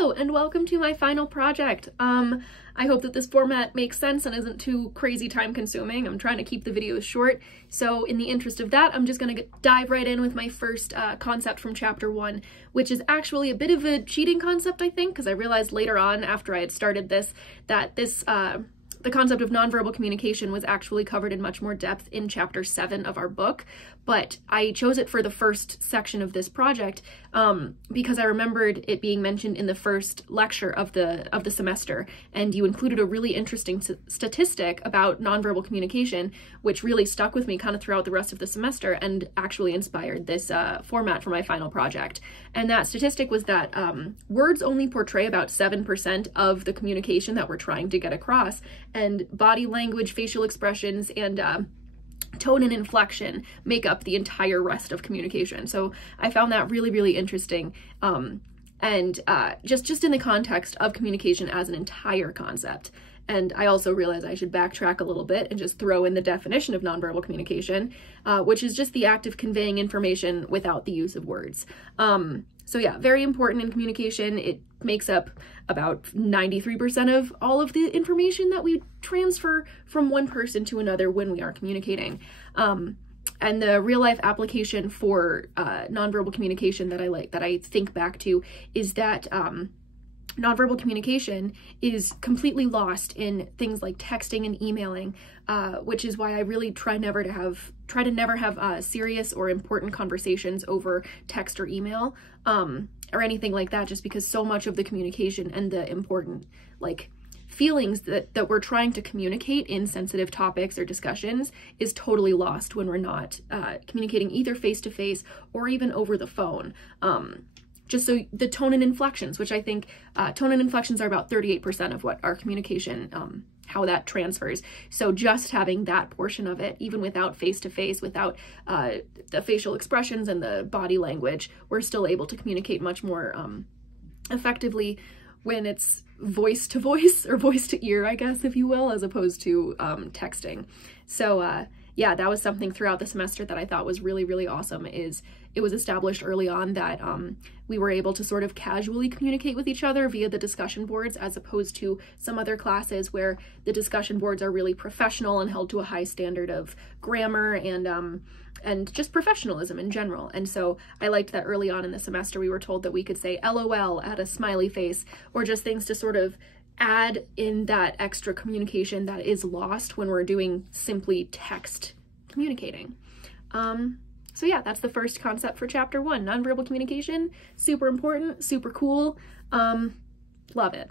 Hello and welcome to my final project. I hope that this format makes sense and isn't too crazy time consuming. I'm trying to keep the videos short, so in the interest of that, I'm just gonna dive right in with my first concept from chapter 1, which is actually a bit of a cheating concept, I think, because I realized later on after I had started this that the concept of nonverbal communication was actually covered in much more depth in chapter 7 of our book, but I chose it for the first section of this project because I remembered it being mentioned in the first lecture of the semester, and you included a really interesting statistic about nonverbal communication, which really stuck with me kind of throughout the rest of the semester and actually inspired this format for my final project. And that statistic was that words only portray about 7% of the communication that we're trying to get across, and body language, facial expressions, and tone and inflection make up the entire rest of communication. So I found that really, really interesting. Just in the context of communication as an entire concept. And I also realized I should backtrack a little bit and just throw in the definition of nonverbal communication, which is just the act of conveying information without the use of words. So yeah, very important in communication. It makes up about 93% of all of the information that we transfer from one person to another when we are communicating. And the real life application for nonverbal communication that I think back to is that nonverbal communication is completely lost in things like texting and emailing, which is why I really try to never have serious or important conversations over text or email, or anything like that, just because so much of the communication and the important feelings that we're trying to communicate in sensitive topics or discussions is totally lost when we're not communicating either face-to-face or even over the phone. Just so the tone and inflections, which I think tone and inflections are about 38% of what our communication, how that transfers. So just having that portion of it, even without face-to-face, without the facial expressions and the body language, we're still able to communicate much more effectively when it's voice to voice or voice to ear, I guess, if you will, as opposed to texting. So yeah, that was something throughout the semester that I thought was really, really awesome. Is it was established early on that we were able to sort of casually communicate with each other via the discussion boards, as opposed to some other classes where the discussion boards are really professional and held to a high standard of grammar and just professionalism in general. And so I liked that early on in the semester we were told that we could say LOL, add a smiley face, or just things to sort of add in that extra communication that is lost when we're doing simply text communicating. So yeah, that's the first concept for chapter 1, nonverbal communication. Super important, super cool. Love it.